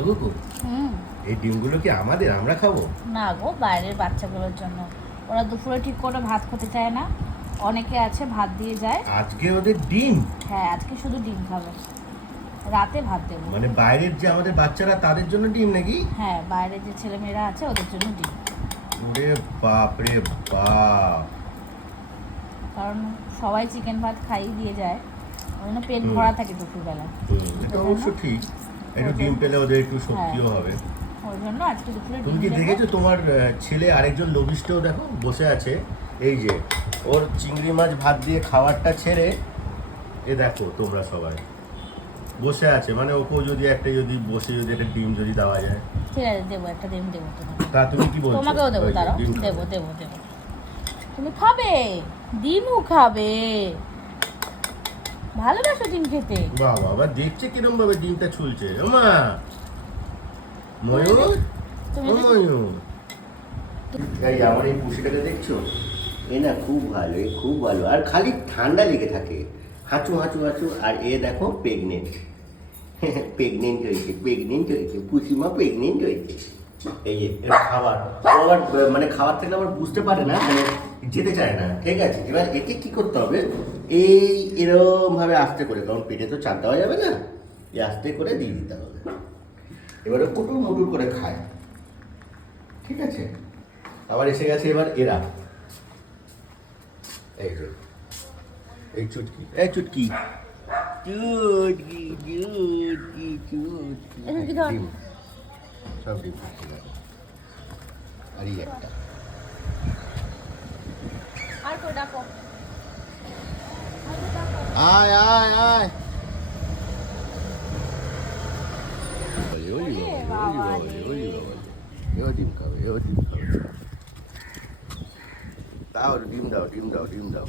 গুকু, হুম। এই ডিমগুলো কি আমাদের, আমরা খাবো? না গো, বাইরের বাচ্চাগুলোর জন্য। ওরা দুপুরে ঠিক করে ভাত খেতে চায় না, অনেকে আছে ভাত দিয়ে যায়। আজকে ওদের ডিম? হ্যাঁ, আজকে শুধু ডিম খাবে, রাতে ভাত দেবো। মানে বাইরের যে আমাদের বাচ্চারা তাদের জন্য ডিম নাকি? হ্যাঁ, বাইরে যে ছেলেমেয়েরা আছে ওদের জন্য ডিম। ওরে বাপ রে বাপ। কারণ সবাই চিকেন ভাত খাইয়ে দিয়ে যায়, ওই জন্য পেট হুম। ভরা থাকে দুপুরবেলা। এটা অবশ্য ঠিক, একটু ডিম পেলে ওদের একটু শক্তিও হ্যাঁ। হবে। ওই জন্য আজকে দুপুরে তুমি ডিম কি দেবো। দেখেছো তোমার ছেলে আরেকজন লবিস্টও দেখো বসে আছে, এই যে ওর চিংড়ি মাছ ভাত দিয়ে খাবারটা ছেড়ে এ দেখো তোমরা সবাই বসে আছে, মানে ওকেও যদি একটা যদি বসে যদি একটা ডিম যদি দেওয়া যায়। ঠিক আছে, দেবো, একটা ডিম দেবো তোমাকে। তা তুমি কি বলছো? তোমাকেও দেবো, ওই যে, দাঁড়াও, ডিম খাবে। দেবো দেবো দেবো। তুমি খাবে, ডিমও খাবে, ভালোবাসো ডিম খেতে। বাবা আবার দেখছে কিরম ভাবে ডিমটা ছুলছে। ওমা ময়ূর, তুমি ও দেখো। ময়ূর, এই আমার এই পুষিটাকে দেখছো? এ না খুব ভালো, এ খুব ভালো, আর খালি ঠান্ডা লেগে থাকে, হাঁচু হাঁচু হাঁচু। আর এ দেখো প্রেগনেন্ট, প্রেগনেন্ট হয়েছে, প্রেগনেন্ট হয়েছে, পুষিমা প্রেগনেন্ট হয়েছে। এই যে এর খাবার, ও আবার মানে খাবার থেকে আবার বুঝতে পারে না, মানে যেতে চায় না। ঠিক আছে, এবার একে কি করতে হবে, এই এরম ভাবে আস্তে করে, কারণ পেটে তো চাপ দেওয়া যাবে না, এই আস্তে করে দিয়ে দিতে হবে। এবারে কুটুর মুটুর করে খায়। ঠিক আছে, আবার এসে গেছে এবার এরা, এই যে এই চুটকি, এই চুটকি, চুটকি চুটকি চুটকি, এই চুটকি ধর। ডিম, সব ডিম খাচ্ছে দেখো। আর এই একটা, আর কই ডাকো। আয় আয় আয়, ওই ওই বাবা ওই রে। ওই এও ডিম খাবে, এও ডিম খাবে। দাও ডিম দাও, ডিম দাও, ডিম দাও,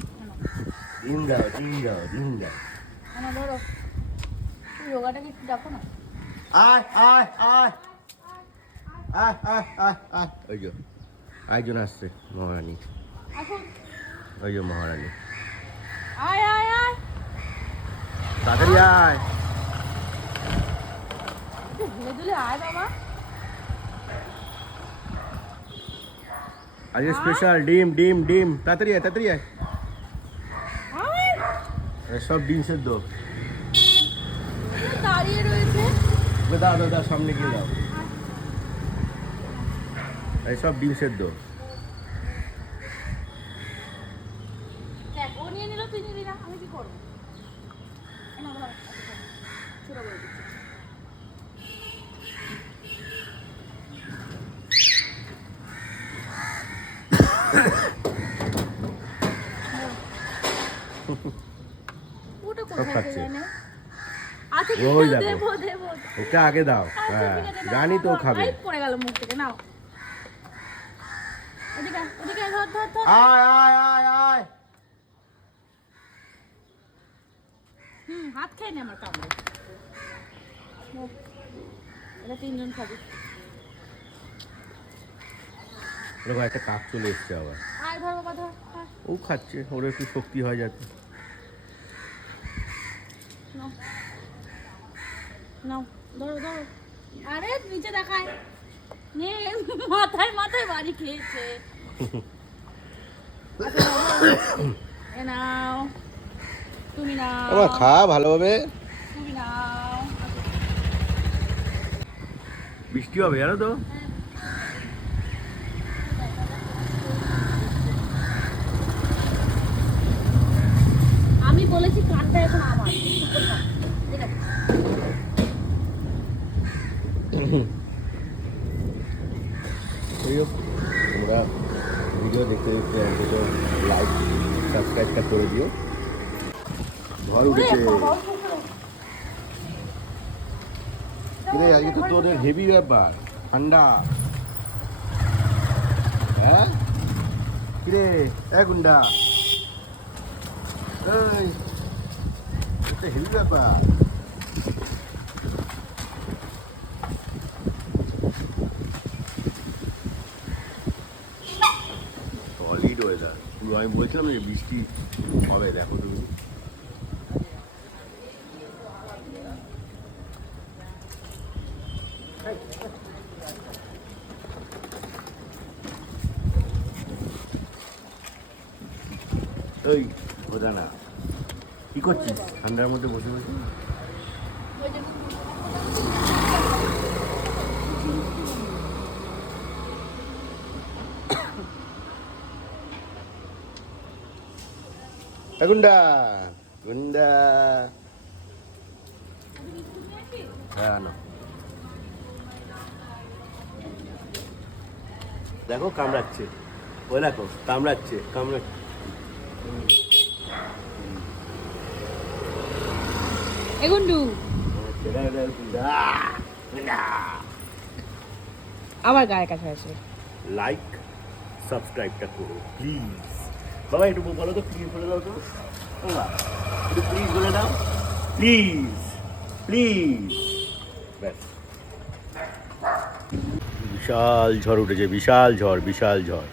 ডিম দাও, ডিম দাও, ডিম দাও। আমার ধরো, যোগাটাকে একটু ডাকো না। আয় আয় আয় আয় আয় আয় আয়, ওই যে আরেকজন আসছে, মহারানী, এখন ওই যে মহারানী, আয় আয় আয়, তাড়াতাড়ি আয়। একটু ধুলে ধুলে আয় বাবা। আজকে স্পেশাল ডিম ডিম ডিম, তাড়াতাড়ি আয়, তাড়াতাড়ি আয়। আয়, এ সব ডিম সেদ্ধ। একটু দাঁড়িয়ে রয়েছে। দাও দাও দাও, সামনে গিয়ে দাও, এই সব ডিম সেদ্ধ। দেখ, ও নিয়ে নিল, তুই নিবি না, আমি কি করবো? না, ধর, ছোট করে দিচ্ছি। ওটা কোথায় খাচ্ছে। জানে? আচ্ছা, ওই দেবো, দেখো। দেবো দেবো। ওকে আগে দাও, আচ্ছা, হ্যাঁ ঠিক আছে, নাও, জানি তো ও নাও, খাবে। এই পড়ে গেল মুখ থেকে, নাও। এদিকে আয়, এদিকে আয়, ধর ধর ধর। আয় আয় আয় আয়, হাত খেয়ে নে আমার কামড়ে। এটা তিনজন খাবি। দেখো একটা কাক চলে এসছে আবার, আয় ধর বাবা, ধর, আয়, ও খাচ্ছে, ওর একটু শক্তি হয় যাতে। নাও, নাও, ধরো ধরো। আরে নিচে দেখায়, নে, মাথায় মাথায় বাড়ি খেয়েছে। আচ্ছা, ধরো। এ নাও, তুমি নাও, খা ভালোভাবে, তুমি নাও। বৃষ্টি হবে জানো তো। আমি বলেছি কাঠটা এখন আমার, ঠিক আছে? যাই হোক, তোমরা ভিডিও দেখতে দেখতে অন্তত লাইক সাবস্ক্রাইবটা করে দিও। ঘর ওরে উঠেছে। বাবা, কুকুর। কিরে আজকে তো তোদের হেভি ব্যাপার, ঠান্ডা। হ্যাঁ কিরে, এ গুন্ডা, এই এটা হেভি ব্যাপার। সলিড ওয়েদার, আমি বলছিলাম যে বৃষ্টি হবে, দেখো তুমি। ওই ওদা না, কি করছিস ঠান্ডার মধ্যে বসে বসে? গুন্ডা গুন্ডা, হ্যাঁ না, দেখো কামড়াচ্ছে, ওই দেখো কামড়াচ্ছে কামড়াচ্ছে। এগুন্ডু আবার গায়ের কাছে আসে। লাইক সাবস্ক্রাইবটা করো প্লিজ। বাবা একটু বলো তো, প্লিজ বলে দাও তো বাবা, একটু প্লিজ বলে দাও, প্লিজ প্লিজ। ব্যাস, বিশাল ঝড় উঠেছে, বিশাল ঝড়, বিশাল ঝড়।